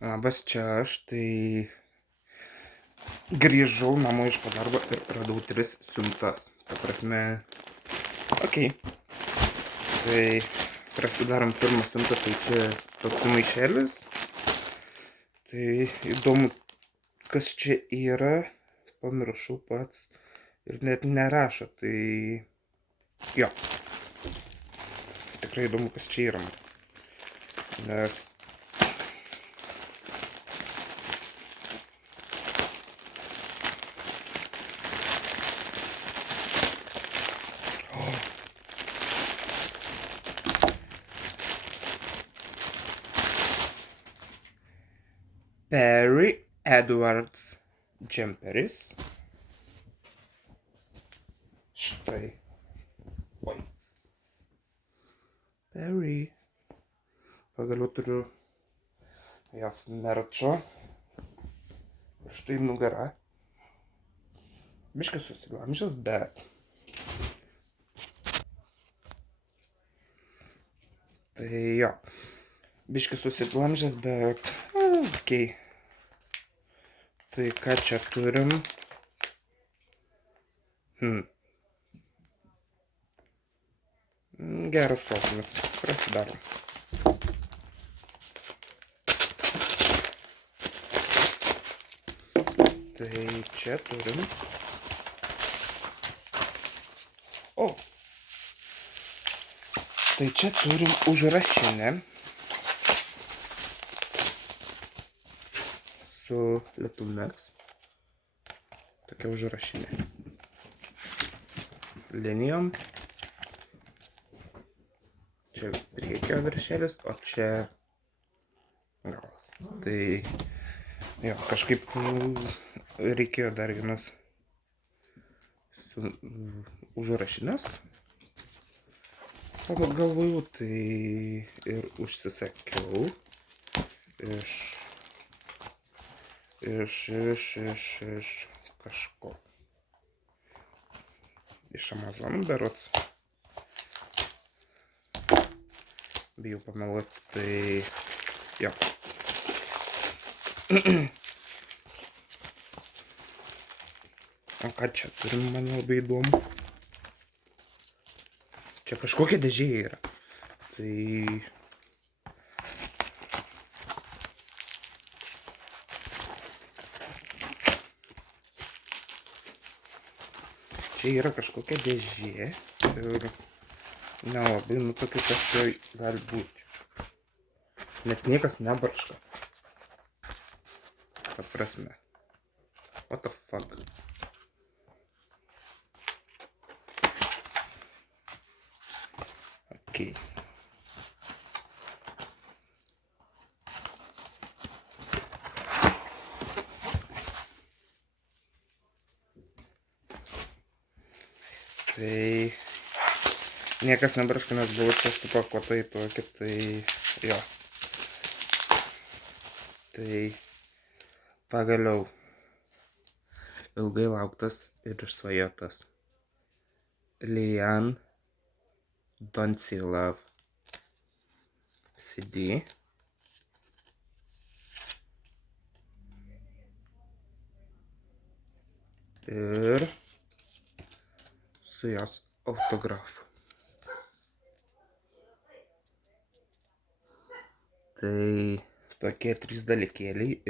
Labas, čia aš, tai grįžau namo iš po darbo ir radau 3 siuntas. Ta prasme, okei. Tai prasidarom pirmą siuntą, tai čia toks maišelis. Tai įdomu, kas čia yra, pamiršau pats ir net nerašo, tai jo. Tikrai įdomu, kas čia yra. Nes Perry Edwards džemperis. Štai. Oi. Perry. Pagaliau turiu jos merčo. Ir štai nugara. Biškas susiglamžęs, bet tai jo. Biškas susiglamžęs, bet okei. Tai ką čia turim? Geras klausimas. Prasidarom. Tai čia turim. O! Tai čia turim užrašinę su Little Mix. Tokia užrašinė. Linijom. Čia priekio viršelis, o čia galas. Tai jo, kažkaip reikėjo dar vienas užrašinės. Pagalvojau, tai ir užsisakiau iš kažko. Iš Amazon berods. Bijau pameluoti, tai jo. O ką čia turim, man labai įdomu. Čia kažkokia dėžė yra. Tai čia yra kažkokia dėžė ir nelabai nutokiu, kas čia gali būti. Net niekas nebarška. Ta prasme. What the fuck? Okei. Tai niekas nebarška, nes buvo čia supakuota į tokį, tai jo. Tai pagaliau ilgai lauktas ir išsvajotas Leanne Don't See Love CD. Ir su jos autografu. Tai tokie 3 dalykėliai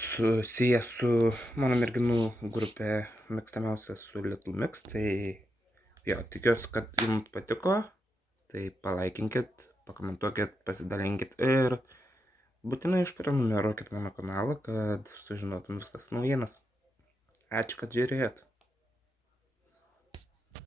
susiję su mano merginų grupė mėgstamiausia su Little Mix. Tai jo, tikiuosi, kad jums patiko. Tai palaikinkit, pakomentuokit, pasidalinkit ir būtinai užprenumeruokit mano kanalą, kad sužinotum visas naujienas. Ačiū, kad žiūrėjot.